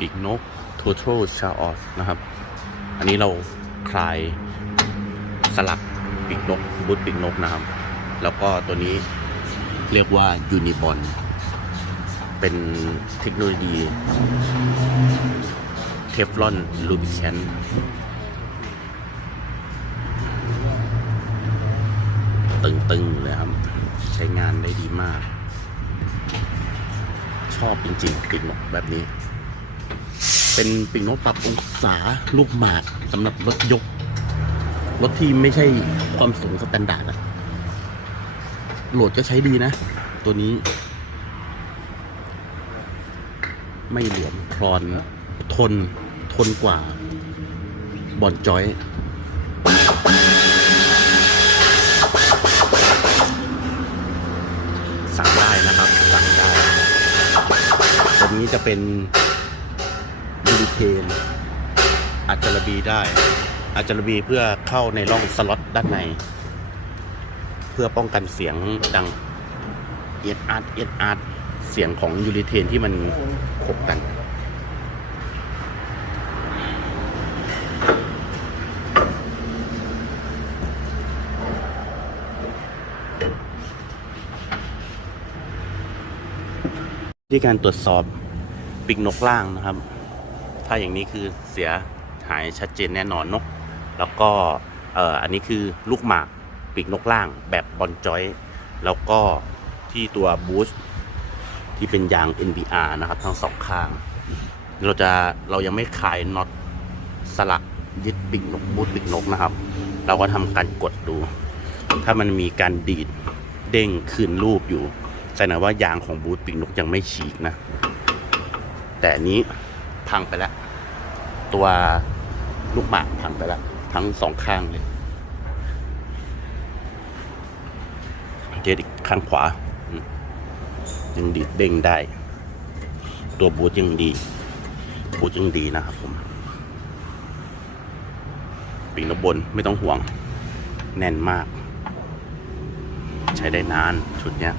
ปีกนก total c h a o s นะครับ อันนี้เราคลายสลักปีกนกบูทปีกนกนะครับ แล้วก็ตัวนี้เรียกว่า Unibond เป็นเทคโนโลยีเทฟลอนลูบิ c นตึงๆเลยครับ ใช้งานได้ดีมาก ชอบจริงๆปีกนกแบบนี้ เป็นปีกนกปรับองศาลูกหมากสำหรับรถยก รถที่ไม่ใช่ความสูงสแตนดาร์ดอะโหลดก็ใช้ดีนะ ตัวนี้ ไม่เหลวมคลอน ทน ทนกว่า บอลจอยสั่งได้นะครับ สั่งได้ ตัวนี้จะเป็น ริเทนอาจจะระบีได้ อาจจะระบีเพื่อเข้าในร่องสล็อตด้านใน เพื่อป้องกันเสียงดังเอียดอาร์ตเอียดอาร์ตเสียงของยูริเทนที่มันขบกันที่การตรวจสอบปีกนกล่างนะครับ ถ้าอย่างนี้คือเสียหายชัดเจนแน่นอนเนก แล้วก็อันนี้คือลูกหมากปีกนกล่างแบบบอลจอย แล้วก็ที่ตัวบูสที่เป็นยาง NBR นะครับ ทั้งสองข้าง เราจะเรายังไม่คลายน็อตสลักยึดปีกนกบูสปีกนกนะครับ เราก็ทำการกดดู ถ้ามันมีการดีดเด้งคืนรูปอยู่แสดงว่ายางของบูธปีกนกยังไม่ฉีกนะ แต่นี้ พังไปแล้ว ตัวลูกหมากพังไปแล้ว ทั้งสองข้างเลยเจดอีกข้างขวา ยังดีดเด้งได้ ตัวบูธยังดี บูธยังดีนะครับผมปีนบนไม่ต้องห่วง แน่นมาก ใช้ได้นานชุดเนี้ย